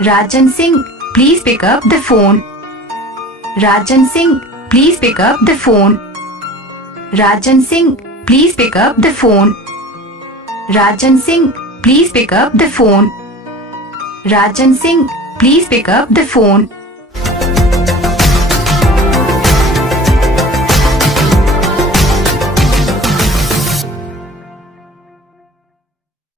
Rajan Singh, please pick up the phone. Rajan Singh, please pick up the phone. Rajan Singh, please pick up the phone. Rajan Singh, please pick up the phone. Rajan Singh, please pick up the phone.